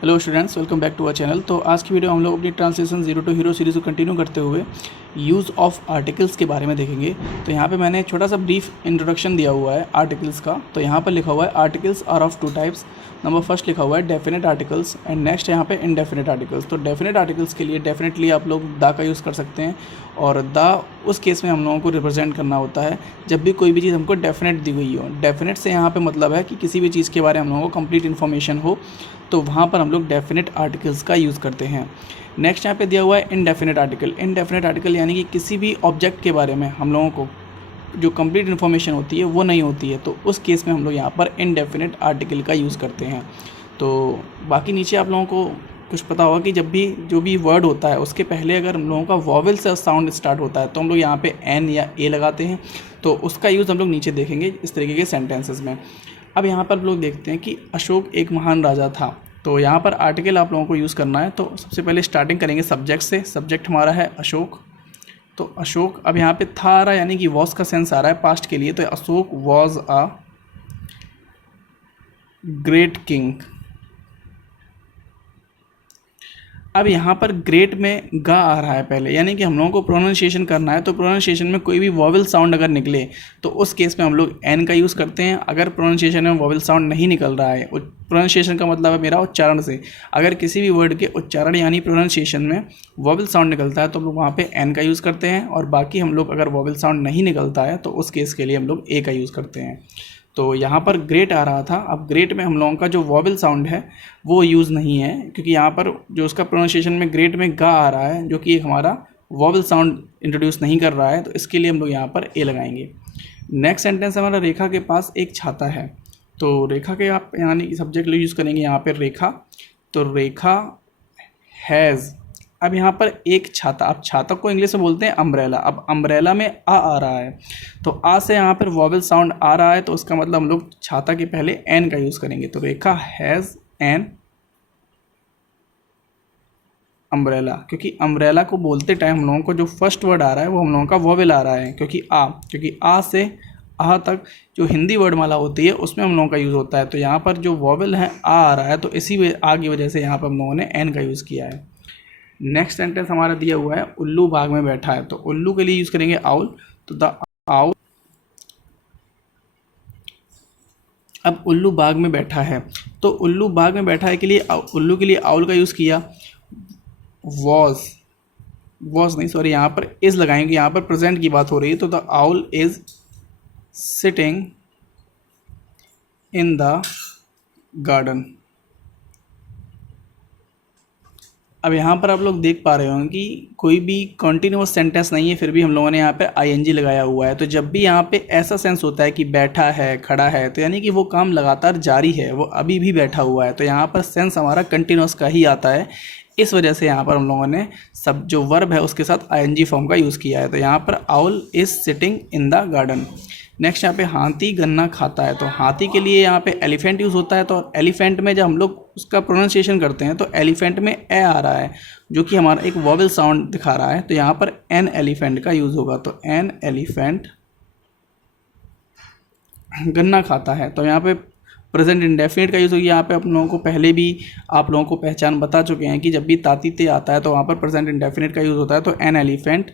Hello students, welcome back to our channel. तो आज की वीडियो हम लोग अपनी translation zero to hero series को कंटिन्यू करते हुए यूज़ ऑफ आर्टिकल्स के बारे में देखेंगे। तो यहाँ पे मैंने छोटा सा ब्रीफ इंट्रोडक्शन दिया हुआ है आर्टिकल्स का। तो यहाँ पर लिखा हुआ है articles are of two types. Number first लिखा हुआ है डेफिनेट आर्टिकल्स एंड नेक्स्ट यहाँ पे इनडेफिनेट आर्टिकल्स। तो डेफिनेट आर्टिकल्स के लिए डेफिनेटली आप लोग द का यूज़ कर सकते हैं, और द उस केस में हम लोगों को रिप्रेजेंट करना होता है जब भी कोई भी चीज़ हमको डेफिनेट दी हुई हो। डेफिनेट से यहाँ पे मतलब है कि किसी भी चीज़ के बारे में हम लोगों को कंप्लीट इन्फॉर्मेशन हो, तो वहाँ पर हम लोग डेफिनेट आर्टिकल्स का यूज़ करते हैं। नेक्स्ट यहाँ पे दिया हुआ है इनडेफिनेट आर्टिकल। इनडेफिनेट आर्टिकल यानी कि किसी भी ऑब्जेक्ट के बारे में हम लोगों को जो कंप्लीट इन्फॉर्मेशन होती है वो नहीं होती है, तो उस केस में हम लोग यहाँ पर इनडेफिनेट आर्टिकल का यूज़ करते हैं। तो बाकी नीचे आप लोगों को कुछ पता होगा कि जब भी जो भी वर्ड होता है उसके पहले अगर हम लोगों का वॉवेल से साउंड स्टार्ट होता है तो हम लोग यहाँ पे एन या ए लगाते हैं। तो उसका यूज़ हम लोग नीचे देखेंगे इस तरीके के सेंटेंसेस में। अब यहाँ पर लोग देखते हैं कि अशोक एक महान राजा था। तो यहाँ पर आर्टिकल आप लोगों को यूज़ करना है। तो सबसे पहले स्टार्टिंग करेंगे सब्जेक्ट से। सब्जेक्ट हमारा है अशोक। तो अशोक, अब यहाँ पे था आ रहा है यानी कि वॉज का सेंस आ रहा है पास्ट के लिए, तो Ashok was a great king. अब यहाँ पर ग्रेट में गा आ रहा है पहले, यानी कि हम लोगों को प्रोनाउंसिएशन करना है। तो प्रोनाउंसिएशन में कोई भी वॉवेल साउंड अगर निकले तो उस केस में हम लोग एन का यूज़ करते हैं। अगर प्रोनाउंसिएशन में वॉवेल साउंड नहीं निकल रहा है, प्रोनाउंसिएशन का मतलब है मेरा उच्चारण से, अगर किसी भी वर्ड के उच्चारण यानी प्रोनाउंसिएशन में वॉवेल साउंड निकलता है तो हम लोग वहाँ पे एन का यूज़ करते हैं। और बाकी हम लोग अगर वॉवेल साउंड नहीं निकलता है तो उस केस के लिए हम लोग ए का यूज़ करते हैं। तो यहाँ पर ग्रेट आ रहा था। अब ग्रेट में हम लोगों का जो वॉवेल साउंड है वो यूज़ नहीं है, क्योंकि यहाँ पर जो उसका प्रोनाउंसिएशन में ग्रेट में गा आ रहा है जो कि हमारा वॉवेल साउंड इंट्रोड्यूस नहीं कर रहा है, तो इसके लिए हम लोग यहाँ पर ए लगाएंगे। नेक्स्ट सेंटेंस हमारा रेखा के पास एक छाता है। तो रेखा के आप यानी कि सब्जेक्ट यूज़ करेंगे यहाँ पर रेखा। तो रेखा हैज़, अब यहाँ पर एक छाता, अब छाता को इंग्लिश में बोलते हैं अम्ब्रेला। अब अम्ब्रेला में आ रहा है, तो आ से यहाँ पर वॉवेल साउंड आ रहा है, तो उसका मतलब हम लोग छाता के पहले एन का यूज़ करेंगे। तो रेखा हैज़ एन अम्ब्रेला, क्योंकि अम्ब्रेला को बोलते टाइम हम लोगों को जो फर्स्ट वर्ड आ रहा है वो हम लोगों का वॉवेल आ रहा है, क्योंकि आ से आ तक जो हिंदी वर्डमाला होती है उसमें हम लोगों का यूज़ होता है। तो यहाँ पर जो वॉवेल है आ रहा है, तो इसी आ की वजह से यहाँ पर हम लोगों ने एन का यूज़ किया है। नेक्स्ट सेंटेंस हमारा दिया हुआ है उल्लू बाग में बैठा है। तो उल्लू के लिए यूज़ करेंगे आउल। तो द आउल, अब उल्लू बाग में बैठा है, तो उल्लू बाग में बैठा है के लिए उल्लू के लिए आउल का यूज़ किया। वॉज नहीं, सॉरी, यहाँ पर इज़ लगाएंगे, यहाँ पर प्रेजेंट की बात हो रही है। तो the owl is sitting in the garden. अब यहाँ पर आप लोग देख पा रहे होंगे कि कोई भी कॉन्टिन्यूअस सेंटेंस नहीं है, फिर भी हम लोगों ने यहाँ पे आईएनजी लगाया हुआ है। तो जब भी यहाँ पे ऐसा सेंस होता है कि बैठा है, खड़ा है, तो यानी कि वो काम लगातार जारी है, वो अभी भी बैठा हुआ है, तो यहाँ पर सेंस हमारा कंटिन्यूअस का ही आता है। इस वजह से यहाँ पर हम लोगों ने सब जो वर्ब है उसके साथ आईएनजी फॉर्म का यूज़ किया है। तो यहाँ पर owl is sitting in the garden. Next यहाँ पे हाथी गन्ना खाता है। तो हाथी के लिए यहाँ पे एलिफेंट यूज़ होता है। तो एलिफेंट में जब हम लोग उसका प्रोनाउंसिएशन करते हैं तो एलिफेंट में ए आ रहा है जो कि हमारा एक वॉवेल साउंड दिखा रहा है। तो यहाँ पर एन एलिफेंट का यूज़ होगा। तो एन एलिफेंट गन्ना खाता है। तो यहाँ पे प्रेजेंट इंडेफिनिट का यूज़ होगा। यहाँ पे आप लोगों को पहले भी आप लोगों को पहचान बता चुके हैं कि जब भी ताती ते आता है तो वहाँ पर प्रेजेंट इंडेफिनिट का यूज़ होता है। तो एन एलिफेंट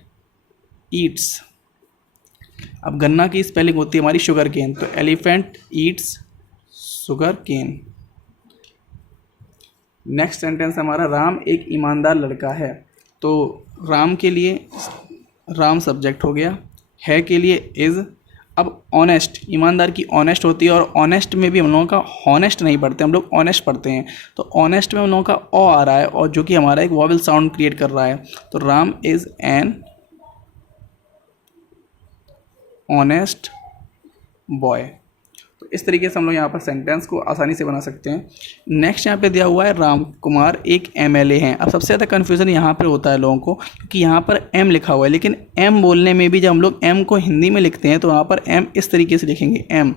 ईट्स। अब गन्ना की स्पेलिंग होती है हमारी शुगर केन। तो elephant eats sugar cane. Next sentence हमारा राम एक ईमानदार लड़का है। तो राम के लिए राम सब्जेक्ट हो गया, है के लिए इज़। अब ऑनेस्ट, ईमानदार की ऑनेस्ट होती है, और ऑनेस्ट में भी हम लोगों का हॉनेस्ट नहीं पढ़ते, हम लोग ऑनेस्ट पढ़ते हैं। तो ऑनेस्ट में हम लोगों का ओ आ रहा है, और जो कि हमारा एक वॉवेल साउंड क्रिएट कर रहा है। तो Ram is an honest boy. तो इस तरीके से हम लोग यहाँ पर सेंटेंस को आसानी से बना सकते हैं। नेक्स्ट यहाँ पे दिया हुआ है राम कुमार एक एमएलए हैं। अब सबसे ज़्यादा कन्फ्यूज़न यहाँ पर होता है लोगों को, क्योंकि यहाँ पर एम लिखा हुआ है, लेकिन एम बोलने में भी जब हम लोग एम को हिंदी में लिखते हैं तो यहाँ पर एम इस तरीके से लिखेंगे एम।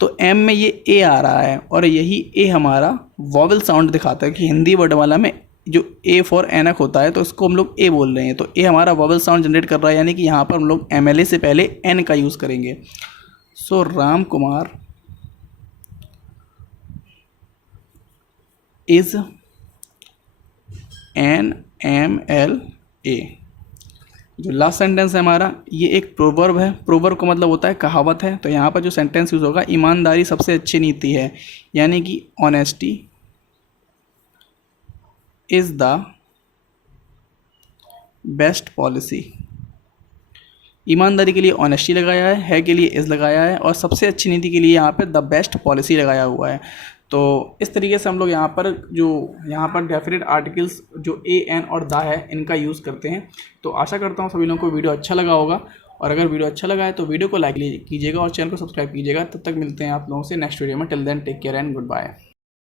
तो एम में ये ए आ रहा है, और यही ए हमारा वॉवेल साउंड दिखाता है कि हिंदी वर्डमाला में जो ए फॉर एनक होता है तो इसको हम लोग ए बोल रहे हैं। तो ए हमारा वॉवेल साउंड जनरेट कर रहा है, यानी कि यहाँ पर हम लोग एमएलए से पहले एन का यूज़ करेंगे। सो राम कुमार इज़ NMLA। जो लास्ट सेंटेंस है हमारा, ये एक प्रोवर्ब है। प्रोवर्ब का मतलब होता है कहावत है। तो यहाँ पर जो सेंटेंस यूज़ होगा, ईमानदारी सबसे अच्छी नीति है, यानी कि honesty is the best policy. ईमानदारी के लिए ऑनेस्टी लगाया है के लिए इज़ लगाया है, और सबसे अच्छी नीति के लिए यहाँ पे द बेस्ट पॉलिसी लगाया हुआ है। तो इस तरीके से हम लोग यहाँ पर डेफिनेट आर्टिकल्स जो ए एन और द है, इनका यूज़ करते हैं। तो आशा करता हूँ सभी लोगों को वीडियो अच्छा लगा होगा, और अगर वीडियो अच्छा लगा है तो वीडियो को लाइक कीजिएगा और चैनल को सब्सक्राइब कीजिएगा। तब तक मिलते हैं आप लोगों से नेक्स्ट वीडियो में। Till then take care and good bye.